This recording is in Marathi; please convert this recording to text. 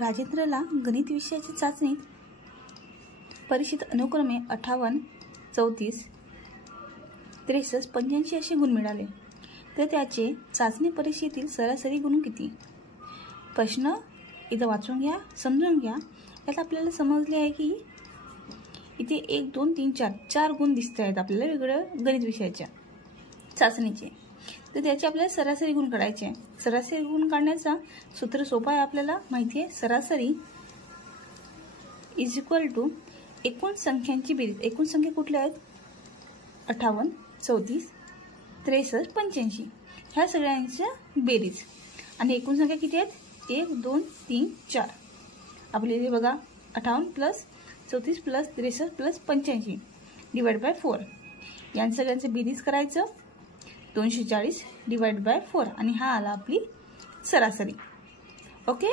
राजेंद्रला गणित विषयाच्या चाचणीत परीक्षेत अनुक्रमे 58, 34, 63, 85 असे गुण मिळाले. तर त्याचे चाचणी परीक्षेतील सरासरी गुण किती? प्रश्न इथं वाचून घ्या, समजून घ्या. यात आपल्याला समजले आहे की इथे 1, 2, 3, 4 गुण दिसत आहेत आपल्याला वेगवेगळ्या गणित विषयाच्या चाचणीचे. तर त्याचे आपल्याला सरासरी गुण काढायचे आहे. सरासरी गुण काढण्याचा सूत्र सोपा आहे, आपल्याला माहिती आहे. सरासरी इज इक्वल टू एकूण संख्यांची बेरीज. एकूण संख्या कुठल्या आहेत? 58, 34, 63, 85 ह्या सगळ्यांच्या बेरीज. आणि एकूण संख्या किती आहेत? 1, 2, 3, 4. आपले इथे बघा 58 plus 34 plus 63 plus 85 divide by 4. यांच्या सगळ्यांचं बेरीज करायचं 240 डिवाइड बाय 4 आणि हा आला आपली सरासरी. ओके.